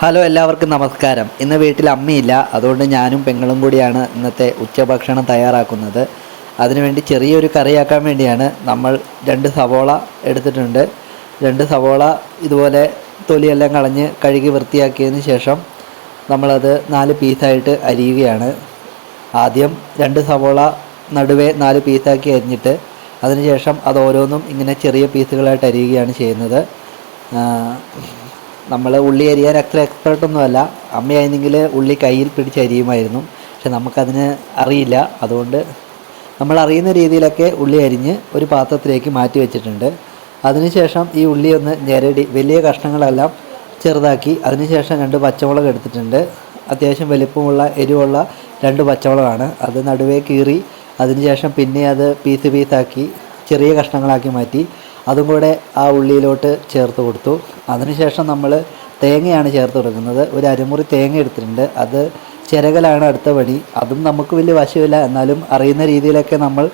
Hello എല്ലാവർക്കും നമസ്കാരം. ഇന്ന് വീട്ടിൽ അമ്മയില്ല. അതുകൊണ്ട് ഞാനും പെങ്ങളും കൂടിയാണ് ഇന്നത്തെ ഉച്ചഭക്ഷണം തയ്യാറാക്കുന്നത്. അതിനുവേണ്ടി ചെറിയൊരു കറിയാക്കാൻ വേണ്ടിയാണ് നമ്മൾ രണ്ട് സവോള എടുത്തിട്ടുണ്ട്. രണ്ട് സവോള ഇതുപോലെ തൊലിയെല്ലാം കളഞ്ഞ് കഴുകി വൃത്തിയാക്കിയതിന് ശേഷം നമ്മളത് നാല് പീസായിട്ട് അരിയുകയാണ്. ആദ്യം രണ്ട് സവോള നടുവേ നാല് പീസാക്കി അരിഞ്ഞിട്ട് അതിനുശേഷം അത് ഓരോന്നും ഇങ്ങനെ ചെറിയ പീസുകളായിട്ട് അരിയുകയാണ് ചെയ്യുന്നത്. നമ്മൾ ഉള്ളി അരിയാൻ അത്ര എക്സ്പെർട്ടൊന്നുമല്ല അമ്മയായിരുന്നെങ്കിൽ ഉള്ളി കയ്യിൽ പിടിച്ച് അരിയുമായിരുന്നു. പക്ഷെ നമുക്കതിന് അറിയില്ല. അതുകൊണ്ട് നമ്മൾ അറിയുന്ന രീതിയിലൊക്കെ ഉള്ളി അരിഞ്ഞ് ഒരു പാത്രത്തിലേക്ക് മാറ്റി വെച്ചിട്ടുണ്ട്. അതിനുശേഷം ഈ ഉള്ളി ഒന്ന് ഞെരടി വലിയ കഷ്ണങ്ങളെല്ലാം ചെറുതാക്കി അതിനുശേഷം രണ്ട് പച്ചമുളക് എടുത്തിട്ടുണ്ട്. അത്യാവശ്യം വലിപ്പമുള്ള എരിവുള്ള രണ്ട് പച്ചമുളകാണ്. അത് നടുവേ കീറി അതിനുശേഷം പിന്നെ അത് പീസ് പീസാക്കി ചെറിയ കഷ്ണങ്ങളാക്കി മാറ്റി അതും കൂടെ ആ ഉള്ളിയിലോട്ട് ചേർത്ത് കൊടുത്തു. അതിനുശേഷം നമ്മൾ തേങ്ങയാണ് ചേർത്ത് കൊടുക്കുന്നത്. ഒരു അരമുറി തേങ്ങ എടുത്തിട്ടുണ്ട്. അത് ചിരകലാണ് അടുത്ത പണി. അതും നമുക്ക് വലിയ വശമില്ല. എന്നാലും അറിയുന്ന രീതിയിലൊക്കെ നമ്മൾ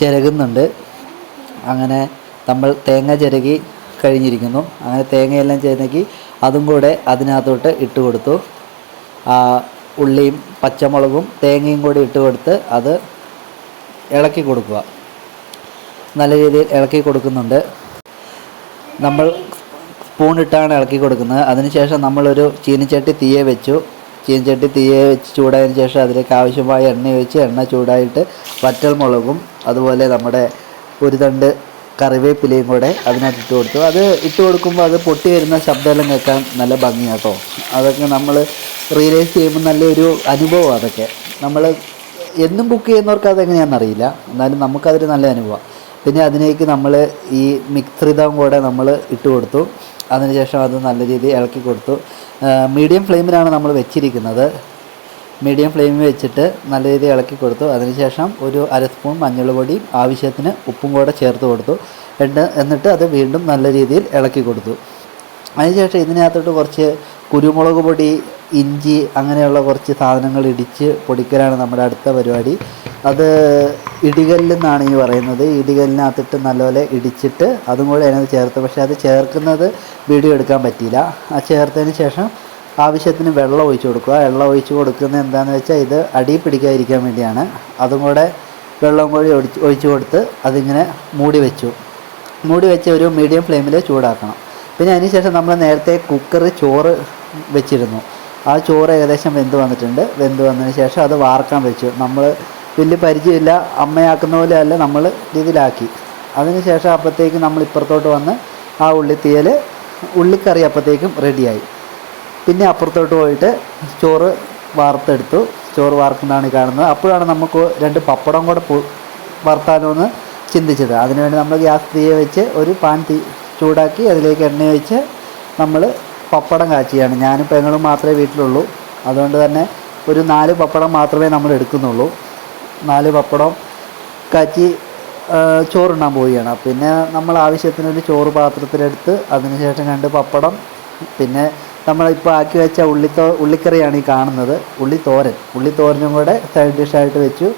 ചിരകുന്നുണ്ട്. അങ്ങനെ നമ്മൾ തേങ്ങ ചിരകി കഴിഞ്ഞിരിക്കുന്നു. അങ്ങനെ തേങ്ങയെല്ലാം ചിരകി അതും കൂടെ അതിനകത്തോട്ട് ഇട്ട് കൊടുത്തു. ആ ഉള്ളിയും പച്ചമുളകും തേങ്ങയും കൂടി ഇട്ട് കൊടുത്ത് അത് ഇളക്കി കൊടുക്കുക. നല്ല രീതിയിൽ ഇളക്കി കൊടുക്കുന്നുണ്ട്. നമ്മൾ സ്പൂണിട്ടാണ് ഇളക്കി കൊടുക്കുന്നത്. അതിനുശേഷം നമ്മളൊരു ചീനിച്ചട്ടി തീയെ വെച്ചു. ചീനിച്ചട്ടി തീയെ വെച്ച് ചൂടായതിനു ശേഷം അതിലേക്ക് ആവശ്യമായ എണ്ണ ഒഴിച്ച് എണ്ണ ചൂടായിട്ട് വറ്റൽ മുളകും അതുപോലെ നമ്മുടെ ഒരു തണ്ട് കറിവേപ്പിലയും കൂടെ അതിനകത്ത് ഇട്ട് കൊടുത്തു. അത് ഇട്ട് കൊടുക്കുമ്പോൾ അത് പൊട്ടി വരുന്ന ശബ്ദമെല്ലാം കേൾക്കാൻ നല്ല ഭംഗിയാണ് കേട്ടോ അതൊക്കെ നമ്മൾ റിയലൈസ് ചെയ്യുമ്പോൾ നല്ലൊരു അനുഭവമാണ് അതൊക്കെ. നമ്മൾ എന്നും ബുക്ക് ചെയ്യുന്നവർക്ക് അതെങ്ങനെയാണെന്നറിയില്ല. എന്നാലും നമുക്കതൊരു നല്ല അനുഭവമാണ് പിന്നെ അതിലേക്ക് നമ്മൾ ഈ മിക്സ്രിതം കൂടെ നമ്മൾ ഇട്ട് കൊടുത്തു. അതിനുശേഷം അത് നല്ല രീതിയിൽ ഇളക്കി കൊടുത്തു. മീഡിയം ഫ്ലെയിമിലാണ് നമ്മൾ വെച്ചിരിക്കുന്നത്. മീഡിയം ഫ്ലെയിമിൽ വെച്ചിട്ട് നല്ല രീതിയിൽ ഇളക്കി കൊടുത്തു. അതിനുശേഷം ഒരു അര സ്പൂൺ മഞ്ഞൾ ആവശ്യത്തിന് ഉപ്പും കൂടെ ചേർത്ത് കൊടുത്തു. എന്നിട്ട് അത് വീണ്ടും നല്ല രീതിയിൽ ഇളക്കി കൊടുത്തു. അതിനുശേഷം ഇതിനകത്തോട്ട് കുറച്ച് കുരുമുളക് പൊടി ഇഞ്ചി അങ്ങനെയുള്ള കുറച്ച് സാധനങ്ങൾ ഇടിച്ച് പൊടിക്കലാണ് നമ്മുടെ അടുത്ത പരിപാടി. അത് ഇടികല്ലെന്നാണ് ഈ പറയുന്നത്. ഇടികല്ലിനകത്തിട്ട് നല്ലപോലെ ഇടിച്ചിട്ട് അതും കൂടെ അതിനകത്ത് ചേർത്ത്. പക്ഷേ അത് ചേർക്കുന്നത് വീഡിയോ എടുക്കാൻ പറ്റിയില്ല. ആ ചേർത്തതിന് ശേഷം ആവശ്യത്തിന് വെള്ളം ഒഴിച്ച് കൊടുക്കുക. വെള്ളം ഒഴിച്ച് കൊടുക്കുന്നത് എന്താണെന്ന് വെച്ചാൽ ഇത് അടി പിടിക്കാതിരിക്കാൻ വേണ്ടിയാണ്. അതും കൂടെ വെള്ളം കൂടി ഒഴിച്ച് ഒഴിച്ചു കൊടുത്ത് അതിങ്ങനെ മൂടി വെച്ചു. മൂടി വെച്ച് ഒരു മീഡിയം ഫ്ലെയിമിൽ ചൂടാക്കണം. പിന്നെ അതിനുശേഷം നമ്മൾ നേരത്തെ കുക്കർ ചോറ് വെച്ചിരുന്നു. ആ ചോറ് ഏകദേശം വെന്ത് വന്നിട്ടുണ്ട്. വെന്ത് വന്നതിന് ശേഷം അത് വാർക്കാൻ വെച്ചു. നമ്മൾ വലിയ പരിചയമില്ല. അമ്മയാക്കുന്ന പോലെ അല്ല നമ്മൾ രീതിയിലാക്കി അതിന് ശേഷം അപ്പോഴത്തേക്കും നമ്മൾ ഇപ്പുറത്തോട്ട് വന്ന് ആ ഉള്ളിത്തീയൽ ഉള്ളിക്കറി അപ്പോഴത്തേക്കും റെഡിയായി. പിന്നെ അപ്പുറത്തോട്ട് പോയിട്ട് ചോറ് വാർത്തെടുത്തു. ചോറ് വാർക്കുന്നതാണ് കാണുന്നത്. അപ്പോഴാണ് നമുക്ക് രണ്ട് പപ്പടം കൂടെ വറുത്താലോന്ന് ചിന്തിച്ചത്. അതിനുവേണ്ടി നമ്മൾ ഗ്യാസ് തീയെ വെച്ച് ഒരു പാൻ തീ ചൂടാക്കി അതിലേക്ക് എണ്ണ വെച്ച് നമ്മൾ പപ്പടം കാച്ചിയാണ്. ഞാനും പെങ്ങളും മാത്രമേ വീട്ടിലുള്ളൂ. അതുകൊണ്ട് തന്നെ ഒരു നാല് പപ്പടം മാത്രമേ നമ്മൾ എടുക്കുന്നുള്ളൂ. നാല് പപ്പടം കാച്ചി ചോറുണ്ണാൻ പോവുകയാണ്. പിന്നെ നമ്മൾ ആവശ്യത്തിനൊരു ചോറ് പാത്രത്തിലെടുത്ത് അതിനുശേഷം രണ്ട് പപ്പടം പിന്നെ നമ്മളിപ്പോൾ ആക്കി വെച്ച ഉള്ളിത്തോ ഉള്ളിക്കറിയാണ് ഈ കാണുന്നത്. ഉള്ളിത്തോരൻ. ഉള്ളിത്തോരനും കൂടെ സൈഡ് ഡിഷായിട്ട് വെച്ചു.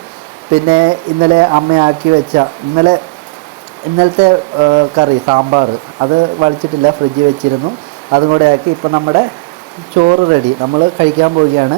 പിന്നെ ഇന്നലെ അമ്മ ആക്കി വെച്ച ഇന്നലെ ഇന്നലത്തെ കറി സാമ്പാർ അത് വളിച്ചിട്ടില്ല ഫ്രിഡ്ജിൽ വെച്ചിരുന്നു. അതും കൂടെ ആക്കി ഇപ്പം നമ്മുടെ ചോറ് റെഡി നമ്മൾ കഴിക്കാൻ പോവുകയാണ്.